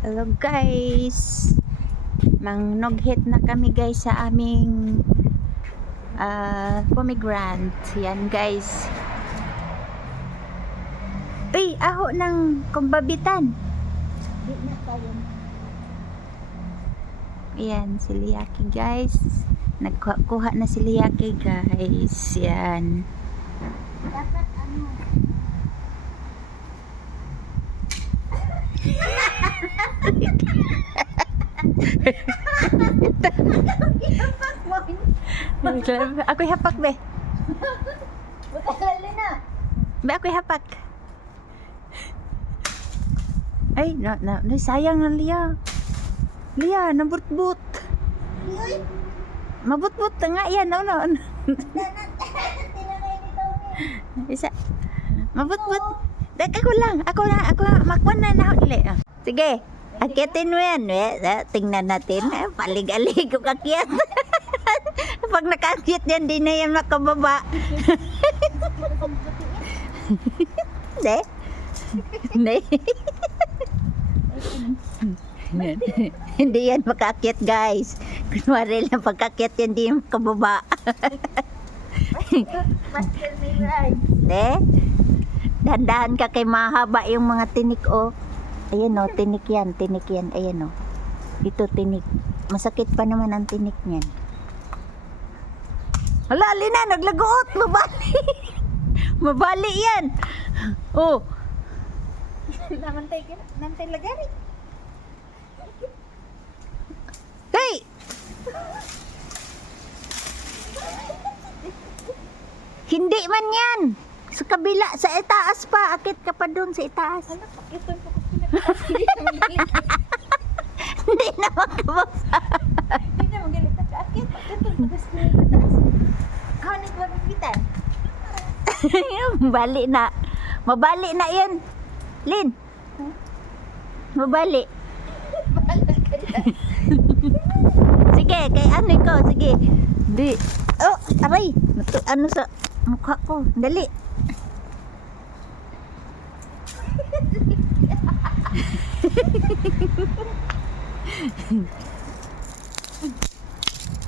Hello guys. Mangnoghet na kami guys sa aming ah pomegranate. Yan guys. Uy, aho ng kumbabitan. Ayan, si Liaki guys. Nagkuha na si Liaki guys. Yan. Dapat ano. Ako'y hapak be. Butalali na. Be, ako'y hapak. Ay, na, na, na sayang na Lia. Lia, nabutbut. Mabutbut na nga yan, no, no. Isa. Mabutbut. Dek, ako lang. Ako na, ako na. Makwan na na. Sige. Akitin mo yan. Eh, eh, tingnan natin. Eh, palig-alig ko kakyat. Pag nakakyat yan, di na yan makababa. Hindi. Hindi. Hindi yan makakyat guys. Kunwari lang pagkakyat yan, di yan makababa. Hindi. Dandahan ka kay mahaba yung mga tinik o. Ayan o, tinik yan, tinik yan. Ayan o. Ito tinik. Masakit pa naman ang tinik niyan. Hala, Lina, naglagoot. Mabali. Mabali yan. Oh, Namantay ka. Namantay lagari. hey! Hindi man yan. Sa kabila, sa itaas pa. Akit ka pa doon sa itaas. Ano, pakipon ko. Hindi na magalit. Hindi na magalit. Akit, pakipon ko ko pinagpatas. Ako nagbabibitan. Bali na. Mabali na yan. Lin. Mabali. Sige, kay ano ko. Sige. Di. Oh, aray. Matu- Ano sa mukha ko. Dali.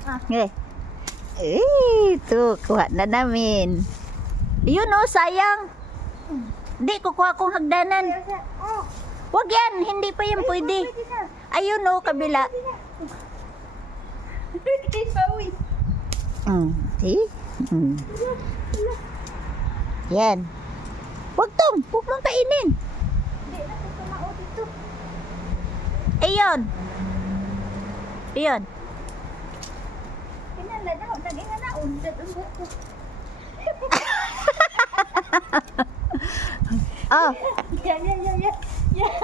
Okay. Eh, ito. Kuha na namin. Yun oh, sayang. Di, kukuha kong hagdanan. Wag yan, hindi pa yan pwede. Ayun oh, kabila. Mm, see? Mm. Yan. Wag tong, huwag mong kainin. Hindi na ko tumao dito. Ayun. Ayun. Kinala na ako. Nag-inga na. Undat ang buhok ko. Oh, Yan, yan, yan, yan. Yan.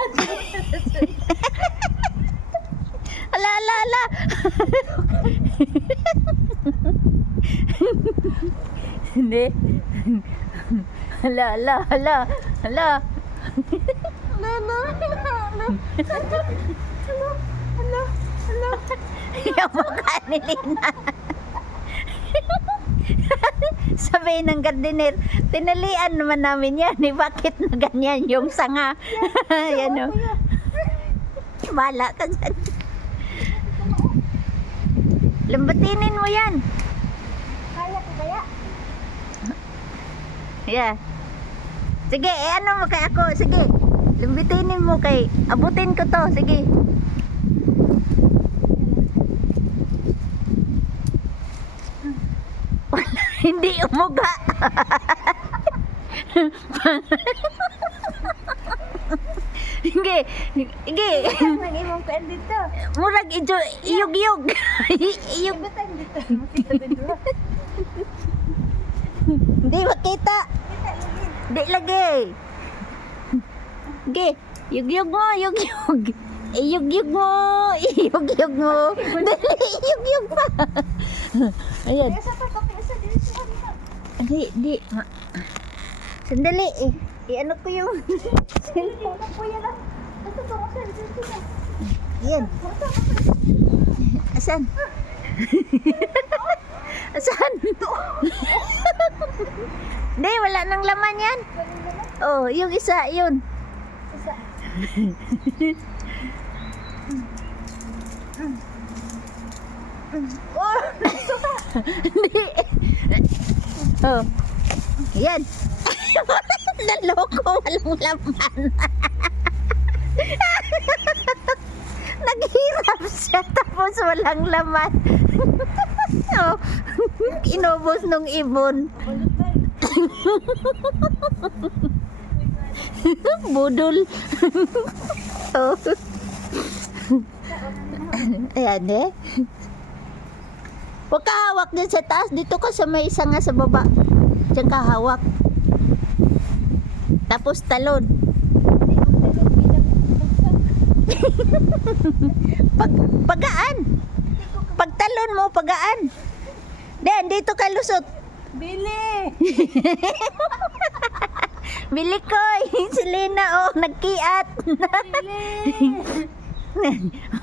ala, ala, ala. Hindi. Ala, ala, ala. Ala. Ala, ala, ala. Ala, ala. Yung mukha ni Lina. Sabi ng gardener, tinalian naman namin yan. Eh, bakit na ganyan yung sanga? yan o. Bala ka dyan. Lambatinin mo yan. Kaya ko kaya? Yeah. Sige, eh, ano mo kay ako? Sige. Lambitinin mo kay. Abutin ko to. Sige. Hindi umuga. Sige. Sige. Nag-imong ko dito. Murag ijo, iyog-iyog. iyog. Hindi makita. Di lagi. Ge, yug-yug mo, yug-yug. Iyug-yug mo, iyug-yug mo. Dali, iyug-yug pa. Ayan. Di, di. Ma. Sandali eh. I-ano ko yung na po yan ah. Ito to, sa. Ayan. Asan? Asan? Hindi, wala nang laman yan. Oh, yung isa, yun. Isa. Oh, Hindi. oh. Yan. Naloko, walang laman. Naghirap siya tapos walang laman. Oh. Inubos nung ibon. Budol. oh. Ayan eh. Huwag ka hawak din sa taas. Dito ka sa may isa nga sa baba. Diyan ka hawak. Tapos talon. Pag, pagaan. Pagtalon mo, pagaan. Den, dito ka lusot. Bili! Bili ko. Si Lena, oh, nagkiat.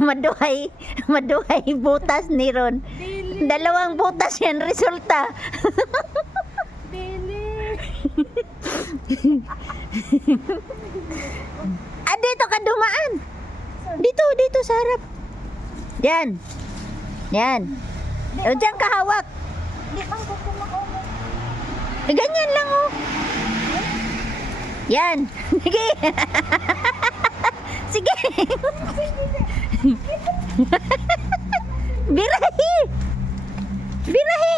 Maduhay, maduhay butas ni Ron. Bili! Dalawang butas yan resulta. Bili! ah, dito ka dumaan. Dito, dito sa harap. Yan. Yan. O, dyan ka hawak. Di bang kukumak ako? Eh, ganyan lang, oh. Yan. Sige. Sige. Birahi. Birahi.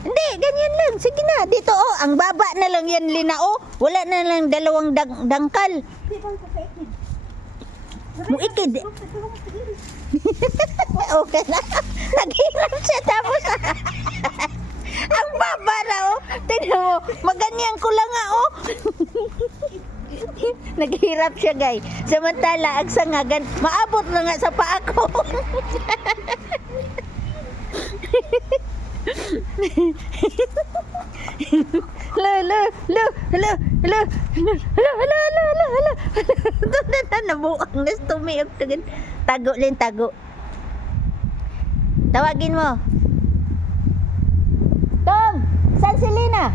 Hindi ko ganyan lang. Sige na. Dito, oh. Ang baba na lang yan, Lina, oh. Wala na lang dalawang dang- dangkal. Kukaitid? Muikid. okay na. Naghirap siya tapos. ang baba na, oh. Tignan mo. Maganyan ko lang, ah, oh. Naghirap siya, guys. Samantala, ang sangagan, maabot na nga sa paa ko. Lo, lo, lo, lo, lo, lo, lo, lo, lo, lo, lo, Doon na na nabuang na tumiyak tagan. Tago din, tago. Tawagin mo. Tom! San Lina?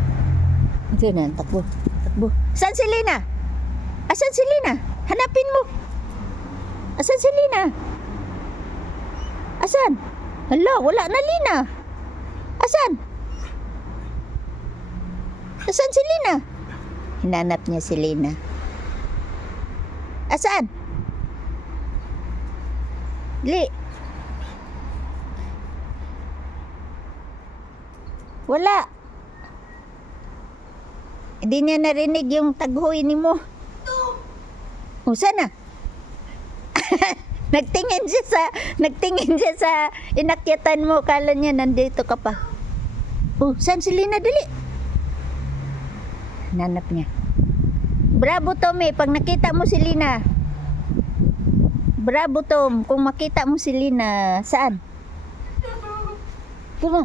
Diyan na, takbo. Takbo. San si Lina? Asan si Lina? Hanapin mo. Asan si Lina? Asan? Hala, wala na Lina. Asan? Asan si Lina? Hinanap niya si Lina. Asan? Li. Wala. Hindi niya narinig yung taghoy ni mo. O, sana? nagtingin siya sa nagtingin siya sa inakyatan mo kala niya nandito ka pa. Oh, saan si Lina dali? Nanap niya. Bravo Tommy, pag nakita mo si Lina. Bravo Tom, kung makita mo si Lina, saan? Ito na.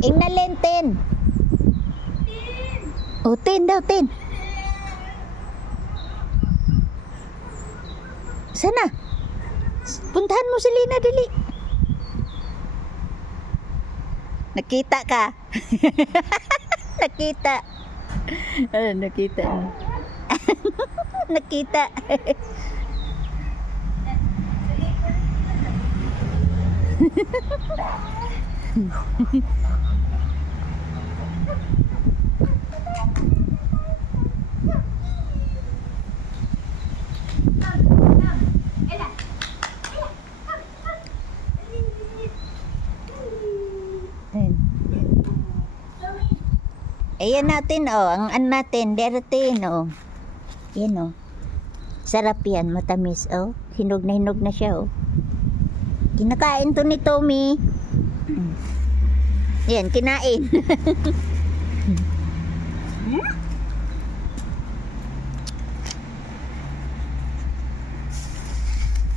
Ing na lenten. O, tin daw, tin. Sana? Puntahan mo si Lina, dali. Nakita ka. nakita. Ah, nakita. nakita. Ayan. Natin, oh. Ang an natin, deratin, oh. Yan, oh. Sarap yan, matamis, oh. Hinog na hinog na siya, oh. Kinakain to ni Tommy. Mm. Yan, kinain.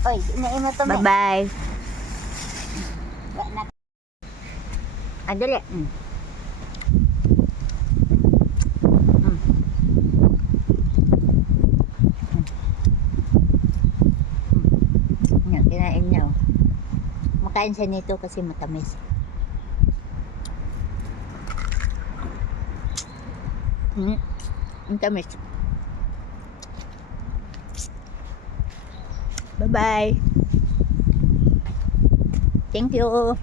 Oy, inaima to Bye bye. Ah, dali. Mm. Mm. Mm. mm. Yan, oh. Makain siya nito kasi matamis. Mm. Ang tamis. Bye-bye. Thank you.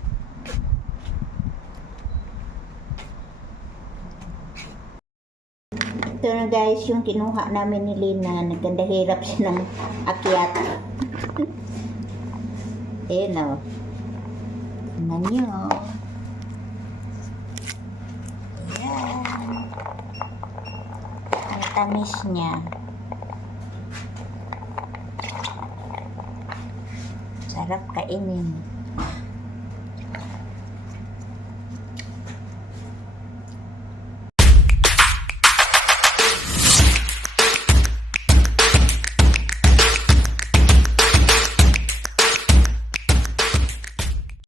Ito na guys, yung kinuha namin ni Lina. Nagkanda hirap siya ng akyat. Ayan o. Tingnan nyo. Ayan. Ang tamis niya. Sarap kainin.